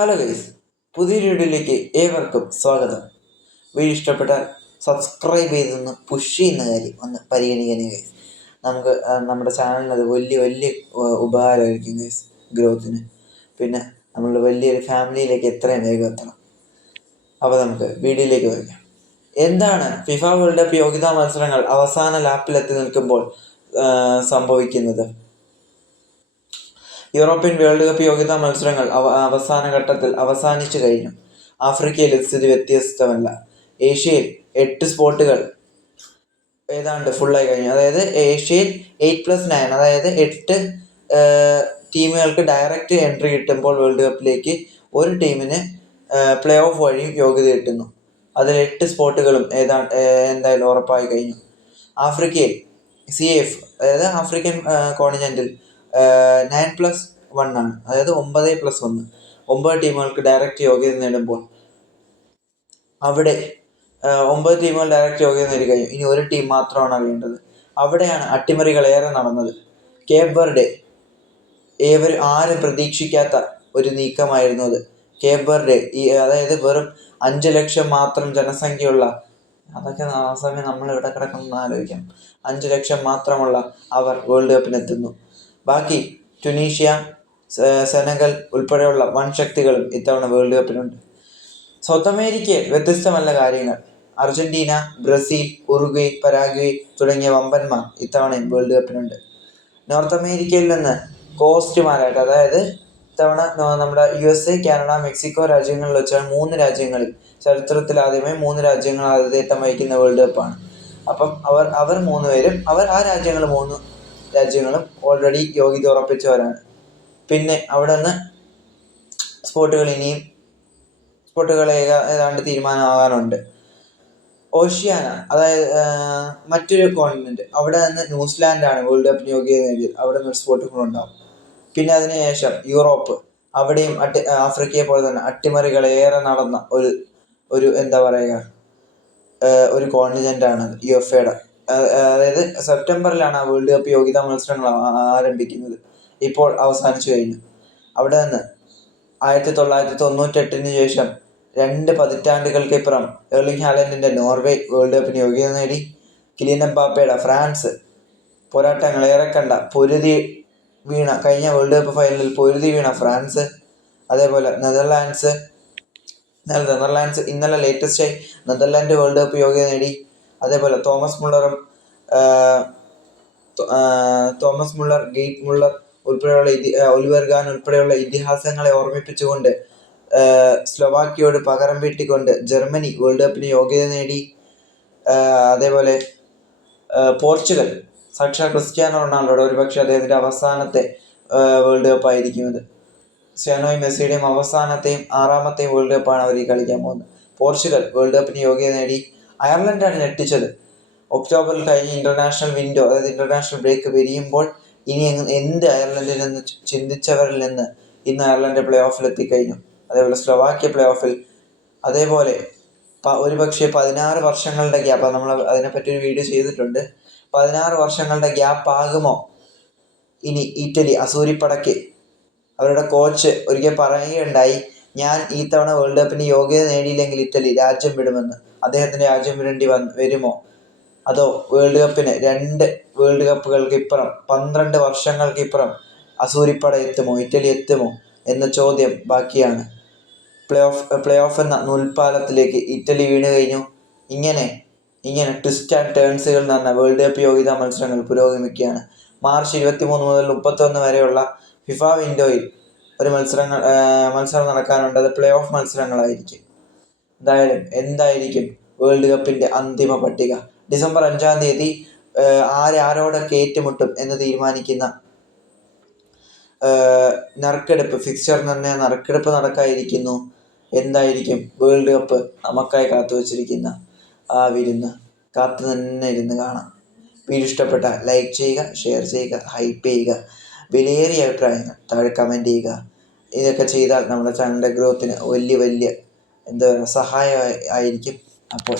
Hello guys, പുതിയൊരു വീഡിയോയിലേക്ക് ഏവർക്കും സ്വാഗതം. വീഡിയോ ഇഷ്ടപ്പെട്ടാൽ സബ്സ്ക്രൈബ് ചെയ്തൊന്ന് പുഷ് ചെയ്യുന്ന കാര്യം ഒന്ന് പരിഗണിക്കണേ ഗൈസ്. നമുക്ക് നമ്മുടെ ചാനലിന് അത് വലിയ വലിയ ഉപകാരമായിരിക്കും ഗൈസ്, ഗ്രോത്തിന്. പിന്നെ നമ്മൾ വലിയൊരു ഫാമിലിയിലേക്ക് എത്രയും വേഗം എത്തണം. അപ്പോൾ നമുക്ക് വീഡിയോയിലേക്ക് വരാം. എന്താണ് ഫിഫ വേൾഡ് കപ്പ് യോഗ്യതാ മത്സരങ്ങൾ അവസാന ലാപ്പിലെത്തി നിൽക്കുമ്പോൾ സംഭവിക്കുന്നത്? യൂറോപ്യൻ വേൾഡ് കപ്പ് യോഗ്യതാ മത്സരങ്ങൾ അവസാന ഘട്ടത്തിൽ അവസാനിച്ചു കഴിഞ്ഞു. ആഫ്രിക്കയിൽ സ്ഥിതി വ്യത്യസ്തമല്ല. ഏഷ്യയിൽ 8 സ്പോട്ടുകൾ ഏതാണ്ട് ഫുള്ളായി കഴിഞ്ഞു. അതായത് ഏഷ്യയിൽ 8+9, അതായത് 8 ടീമുകൾക്ക് ഡയറക്റ്റ് എൻട്രി കിട്ടുമ്പോൾ വേൾഡ് കപ്പിലേക്ക് ഒരു ടീമിന് പ്ലേ ഓഫ് വഴിയും യോഗ്യത കിട്ടുന്നു. അതിൽ 8 സ്പോട്ടുകളും എന്തായാലും ഉറപ്പായി കഴിഞ്ഞു. ആഫ്രിക്കയിൽ CAF, അതായത് ആഫ്രിക്കൻ കോണ്ടിനെന്റിൽ 9+1 ആണ്, അതായത് 9+1, 9 ടീമുകൾക്ക് ഡയറക്റ്റ് യോഗ്യത നേടുമ്പോൾ അവിടെ 9 ടീമുകൾ ഡയറക്റ്റ് യോഗ്യത നേടി കഴിഞ്ഞു. ഇനി ഒരു ടീം മാത്രമാണ് അറിയേണ്ടത്. അവിടെയാണ് അട്ടിമറികൾ ഏറെ നടന്നത്. കേപ്പ് വെർഡെ ആരും പ്രതീക്ഷിക്കാത്ത ഒരു നീക്കമായിരുന്നു അത്. കേപ്പ് വെർഡെ അതായത് വെറും 5 ലക്ഷം മാത്രം ജനസംഖ്യയുള്ള, അതൊക്കെ ആ സമയം നമ്മൾ ഇവിടെ കിടക്കുന്ന ആലോചിക്കാം. 5 ലക്ഷം മാത്രമുള്ള അവർ വേൾഡ് കപ്പിനെത്തുന്നു. ബാക്കി ട്യൂണീഷ്യ, സെനഗൽ ഉൾപ്പെടെയുള്ള വൻ ശക്തികളും ഇത്തവണ വേൾഡ് കപ്പിലുണ്ട്. സൗത്ത് അമേരിക്കയിൽ വ്യത്യസ്തമല്ല കാര്യങ്ങൾ. അർജന്റീന, ബ്രസീൽ, ഉറുഗ്വേ, പരാഗ്വേ തുടങ്ങിയ വമ്പന്മാർ ഇത്തവണയും വേൾഡ് കപ്പിനുണ്ട്. നോർത്ത് അമേരിക്കയിൽ നിന്ന് കോസ്റ്റുമാരായിട്ട്, അതായത് ഇത്തവണ നമ്മുടെ USA, കാനഡ, മെക്സിക്കോ രാജ്യങ്ങളിൽ വെച്ചാണ് 3 രാജ്യങ്ങളിൽ ചരിത്രത്തിൽ ആദ്യമായി 3 രാജ്യങ്ങൾ ആതിഥേയത്വം വഹിക്കുന്ന വേൾഡ് കപ്പാണ്. അപ്പം അവർ 3 പേരും ആ രാജ്യങ്ങൾ 3 രാജ്യങ്ങളും ഓൾറെഡി യോഗ്യത ഉറപ്പിച്ചവരാണ്. പിന്നെ അവിടെ നിന്ന് സ്പോട്ടുകൾ ഏതാണ്ട് തീരുമാനമാകാനുണ്ട്. ഓഷ്യാന, അതായത് മറ്റൊരു കോണ്ടിനെന്റ്, അവിടെ നിന്ന് ന്യൂസിലാൻഡാണ് വേൾഡ് കപ്പിന് യോഗ്യത നേടിയത്. അവിടെ നിന്ന് ഒരു സ്പോട്ടുകളുണ്ടാവും. പിന്നെ അതിനുശേഷം യൂറോപ്പ്, അവിടെയും ആഫ്രിക്കയെ പോലെ തന്നെ അട്ടിമറികൾ ഏറെ നടന്ന ഒരു എന്താ പറയുക, ഒരു കോണ്ടിനെന്റാണ് യുഎഫയുടെ. അതായത് സെപ്റ്റംബറിലാണ് ആ വേൾഡ് കപ്പ് യോഗ്യതാ മത്സരങ്ങൾ ആരംഭിക്കുന്നത്. ഇപ്പോൾ അവസാനിച്ചു കഴിഞ്ഞു. അവിടെ നിന്ന് 1998 ശേഷം 2 പതിറ്റാണ്ടുകൾക്കിപ്പുറം എർലിംഗ് ഹാലൻഡിന്റെ നോർവേ വേൾഡ് കപ്പിന് യോഗ്യത നേടി. കിലിയൻ എംബാപ്പയുടെ ഫ്രാൻസ് പോരാട്ടങ്ങൾ ഏറെ കണ്ട കഴിഞ്ഞ വേൾഡ് കപ്പ് ഫൈനലിൽ പൊരുതി വീണ ഫ്രാൻസ്, അതേപോലെ നെതർലാൻഡ്സ് ഇന്നലെ ലേറ്റസ്റ്റായി നെതർലാൻഡ് വേൾഡ് കപ്പ് യോഗ്യത നേടി. അതേപോലെ തോമസ് മുള്ളർ, ഗെയ്റ്റ് മുള്ളർ ഉൾപ്പെടെയുള്ള ഒലിവർ ഗാൻ ഉൾപ്പെടെയുള്ള ഇതിഹാസങ്ങളെ ഓർമ്മിപ്പിച്ചുകൊണ്ട് സ്ലൊവാക്യയോട് പകരം വീട്ടിക്കൊണ്ട് ജർമ്മനി വേൾഡ് കപ്പിന് യോഗ്യത നേടി. അതേപോലെ പോർച്ചുഗൽ, സാക്ഷാൽ ക്രിസ്ത്യാനോ റൊണാൾഡോയുടെ, ഒരുപക്ഷെ അദ്ദേഹത്തിൻ്റെ അവസാനത്തെ വേൾഡ് കപ്പ് ആയിരിക്കും ഇത്. ക്രിസ്ത്യാനോയും മെസ്സിയുടെയും അവസാനത്തെയും 6ാമത്തെയും വേൾഡ് കപ്പാണ് അവർ ഈ കളിക്കാൻ പോകുന്നത്. പോർച്ചുഗൽ വേൾഡ് കപ്പിന് യോഗ്യത നേടി. അയർലൻഡാണ് ഞെട്ടിച്ചത്. ഒക്ടോബറിൽ കഴിഞ്ഞ ഇന്റർനാഷണൽ വിൻഡോ, അതായത് ഇന്റർനാഷണൽ ബ്രേക്ക് പിരിയുമ്പോൾ ഇനി എന്ത് അയർലൻഡിൽ നിന്ന് ചിന്തിച്ചവരിൽ നിന്ന് ഇന്ന് അയർലൻഡ് പ്ലേ ഓഫിൽ എത്തിക്കഴിഞ്ഞു. അതേപോലെ സ്ലൊവാക്യ പ്ലേ ഓഫിൽ. അതേപോലെ ഒരുപക്ഷെ 16 വർഷങ്ങളുടെ ഗ്യാപ്പ്, നമ്മൾ അതിനെപ്പറ്റി ഒരു വീഡിയോ ചെയ്തിട്ടുണ്ട്. 16 വർഷങ്ങളുടെ ഗ്യാപ്പ് ആകുമോ ഇനി ഇറ്റലി അസൂരിപ്പടയ്ക്ക്? അവരുടെ കോച്ച് ഒരിക്കൽ പറയുകയുണ്ടായി, ഞാൻ ഈ തവണ വേൾഡ് കപ്പിന് യോഗ്യത നേടിയില്ലെങ്കിൽ ഇറ്റലി രാജ്യം വിടുമെന്ന്. അദ്ദേഹത്തിന് രാജ്യം വിടേണ്ടി വരുമോ? അതോ വേൾഡ് കപ്പിന് 2 വേൾഡ് കപ്പുകൾക്കിപ്പുറം 12 വർഷങ്ങൾക്കിപ്പുറം അസൂരിപ്പട എത്തുമോ, ഇറ്റലി എത്തുമോ എന്ന ചോദ്യം ബാക്കിയാണ്. പ്ലേ ഓഫ് എന്ന നൂൽപ്പാലത്തിലേക്ക് ഇറ്റലി വീണ് കഴിഞ്ഞു. ഇങ്ങനെ ട്വിസ്റ്റ് ആൻഡ് ടേൺസുകൾ നടന്ന വേൾഡ് കപ്പ് യോഗ്യതാ മത്സരങ്ങൾ പുരോഗമിക്കുകയാണ്. മാർച്ച് 23 മുതൽ 31 വരെയുള്ള ഫിഫ വിൻഡോയിൽ ഒരു മത്സരം നടക്കാനുണ്ട്. അത് പ്ലേ ഓഫ് മത്സരങ്ങളായിരിക്കും. എന്തായിരിക്കും വേൾഡ് കപ്പിന്റെ അന്തിമ പട്ടിക? ഡിസംബർ 5-ാം തീയതി ആരോടൊക്കെ ഏറ്റുമുട്ടും എന്ന് തീരുമാനിക്കുന്ന ഫിക്സ്ചർ നിർണ്ണയ നറുക്കെടുപ്പ് നടക്കാതിരിക്കുന്നു. എന്തായിരിക്കും വേൾഡ് കപ്പ് നമുക്കായി കാത്തു വച്ചിരിക്കുന്ന ആ വിരുന്ന്? കാത്തു തന്നെ ഇരുന്ന് കാണാം. വീഡിയോ ഇഷ്ടപ്പെട്ട ലൈക്ക് ചെയ്യുക, ഷെയർ ചെയ്യുക, ഹൈപ്പ് ചെയ്യുക, വിലയേറിയ അഭിപ്രായങ്ങൾ താഴെ കമൻറ്റ് ചെയ്യുക. ഇതൊക്കെ ചെയ്താൽ നമ്മുടെ ചാനലിൻ്റെ ഗ്രോത്തിന് വലിയ സഹായം ആയിരിക്കും. അപ്പോൾ